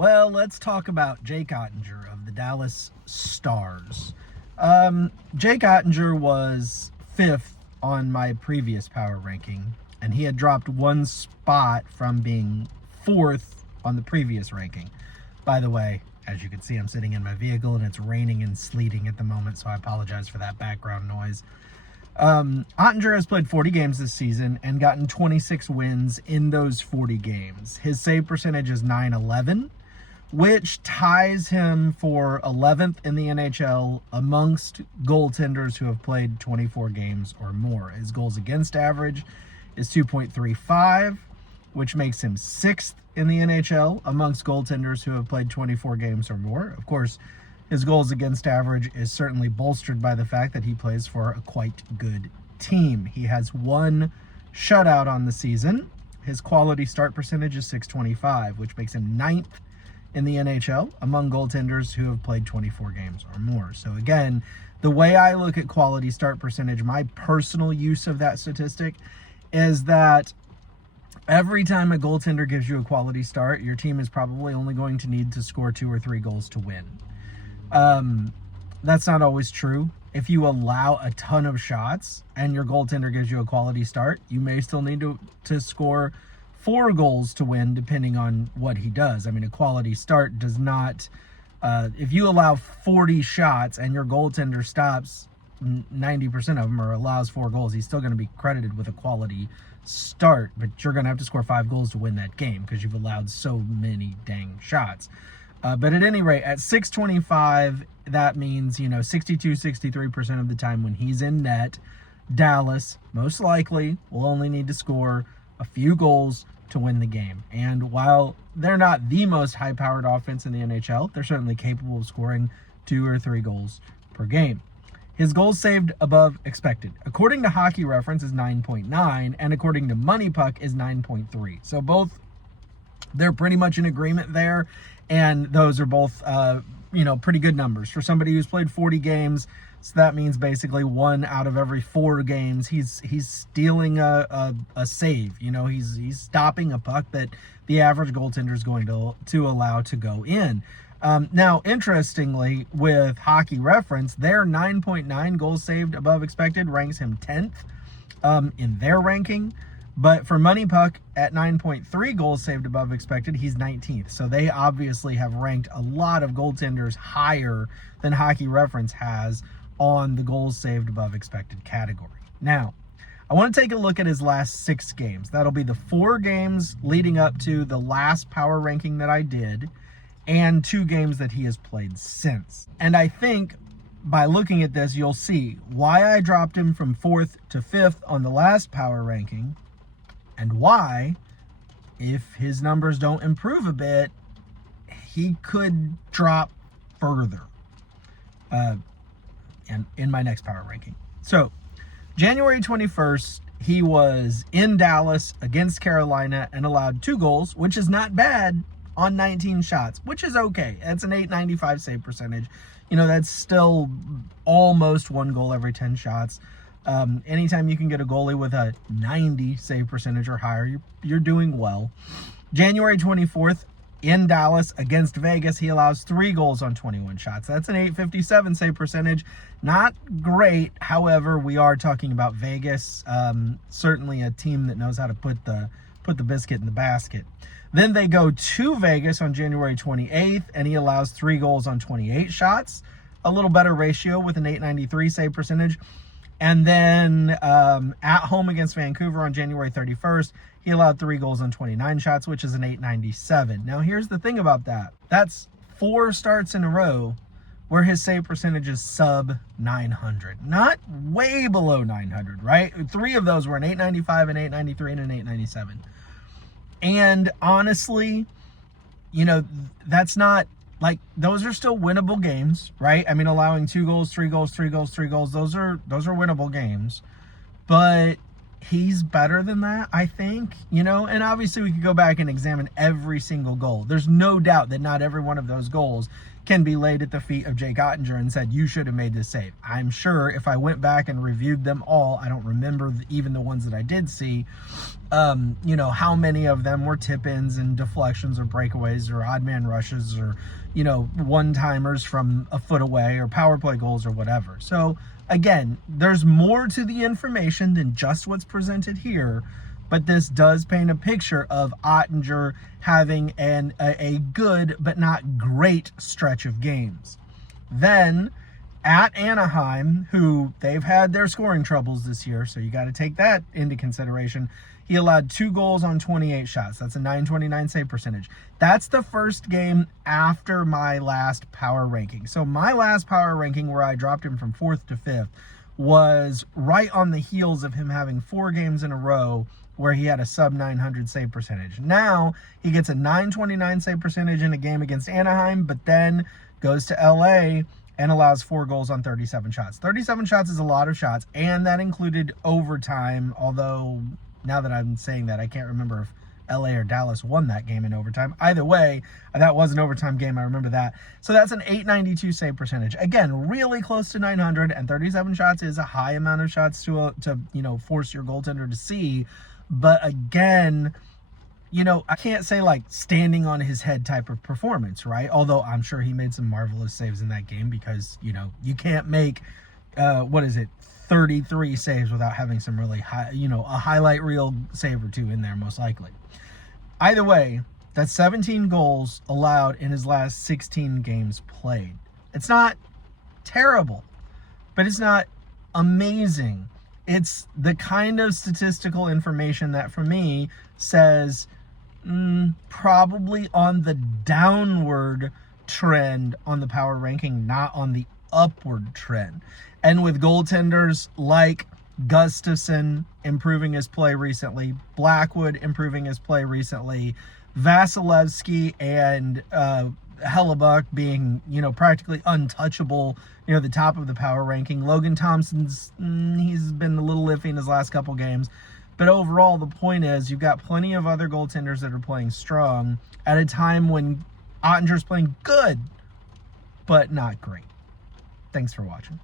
Well, let's talk about Jake Oettinger of the Dallas Stars. Jake Oettinger was 5th on my previous power ranking, and he had dropped one spot from being 4th on the previous ranking. By the way, as you can see, I'm sitting in my vehicle and it's raining and sleeting at the moment, so I apologize for that background noise. Oettinger has played 40 games this season and gotten 26 wins in those 40 games. His save percentage is .911, which ties him for 11th in the NHL amongst goaltenders who have played 24 games or more. His goals against average is 2.35, which makes him 6th in the NHL amongst goaltenders who have played 24 games or more. Of course, his goals against average is certainly bolstered by the fact that he plays for a quite good team. He has one shutout on the season. His quality start percentage is .625, which makes him 9th in the NHL among goaltenders who have played 24 games or more. So again, the way I look at quality start percentage, my personal use of that statistic is that every time a goaltender gives you a quality start, your team is probably only going to need to score 2 or 3 goals to win. That's not always true. If you allow a ton of shots and your goaltender gives you a quality start, you may still need to score 4 goals to win, depending on what he does. I mean, a quality start does not, if you allow 40 shots and your goaltender stops 90% of them or allows 4 goals, he's still going to be credited with a quality start, but you're going to have to score 5 goals to win that game because you've allowed so many dang shots. But at any rate, at .625, that means, 63% of the time when he's in net, Dallas most likely will only need to score a few goals to win the game. And while they're not the most high-powered offense in the NHL, they're certainly capable of scoring 2 or 3 goals per game. His goals saved above expected, according to Hockey Reference, is 9.9, and according to Money Puck is 9.3. So both, they're pretty much in agreement there, and those are both, pretty good numbers for somebody who's played 40 games. So that means basically 1 out of every 4 games he's stealing a save. He's stopping a puck that the average goaltender is going to allow to go in. Now, interestingly, with Hockey Reference, their 9.9 goals saved above expected ranks him 10th in their ranking. But for Money Puck, at 9.3 goals saved above expected, he's 19th. So they obviously have ranked a lot of goaltenders higher than Hockey Reference has on the goals saved above expected category. Now, I want to take a look at his last 6 games. That'll be the 4 games leading up to the last power ranking that I did, and 2 games that he has played since. And I think by looking at this, you'll see why I dropped him from 4th to 5th on the last power ranking, and why, if his numbers don't improve a bit, he could drop further and in my next power ranking. So, January 21st, he was in Dallas against Carolina and allowed 2 goals, which is not bad on 19 shots, which is okay. That's an .895 save percentage. That's still almost 1 goal every 10 shots. Anytime you can get a goalie with a 90 save percentage or higher, you're doing well. January 24th, in Dallas against Vegas, he allows 3 goals on 21 shots. That's an .857 save percentage. Not great. However, we are talking about Vegas, certainly a team that knows how to put the biscuit in the basket. Then they go to Vegas on January 28th, and he allows 3 goals on 28 shots. A little better ratio with an .893 save percentage. And then at home against Vancouver on January 31st, he allowed 3 goals on 29 shots, which is an .897. Now, here's the thing about that. That's 4 starts in a row where his save percentage is sub 900. Not way below 900, right? 3 of those were an .895, an .893, and an .897. And honestly, that's not, those are still winnable games, right? I mean, allowing 2 goals, 3 goals, 3 goals, 3 goals, those are winnable games. But he's better than that, I think, and obviously we could go back and examine every single goal. There's no doubt that not every one of those goals can be laid at the feet of Jake Oettinger and said, you should have made this save. I'm sure if I went back and reviewed them all, I don't remember even the ones that I did see, you know, how many of them were tip-ins and deflections or breakaways or odd man rushes or, you know, one-timers from a foot away or power play goals or whatever. So again, there's more to the information than just what's presented here, but this does paint a picture of Oettinger having a good but not great stretch of games. Then at Anaheim, who they've had their scoring troubles this year, so you got to take that into consideration. He allowed 2 goals on 28 shots. That's a .929 save percentage. That's the first game after my last power ranking. So my last power ranking, where I dropped him from 4th to 5th, was right on the heels of him having 4 games in a row where he had a sub 900 save percentage. Now he gets a .929 save percentage in a game against Anaheim, but then goes to LA and allows 4 goals on 37 shots. 37 shots is a lot of shots, and that included overtime, although now that I'm saying that, I can't remember if LA or Dallas won that game in overtime. Either way, that was an overtime game. I remember that. So that's an .892 save percentage. Again, really close to 900, and 37 shots is a high amount of shots to you know, force your goaltender to see. But again, you know, I can't say like standing on his head type of performance, right? Although I'm sure he made some marvelous saves in that game, because, you know, you can't make, 33 saves without having some really high, you know, a highlight reel save or 2 in there, most likely. Either way, that's 17 goals allowed in his last 16 games played. It's not terrible, but it's not amazing. It's the kind of statistical information that, for me, says probably on the downward trend on the power ranking, not on the upward trend. And with goaltenders like Gustafsson improving his play recently, Blackwood improving his play recently, Vasilevsky and Hellebuck being, you know, practically untouchable near the top of the power ranking. Logan Thompson's, he's been a little iffy in his last couple games. But overall, the point is, you've got plenty of other goaltenders that are playing strong at a time when Oettinger's playing good, but not great. Thanks for watching.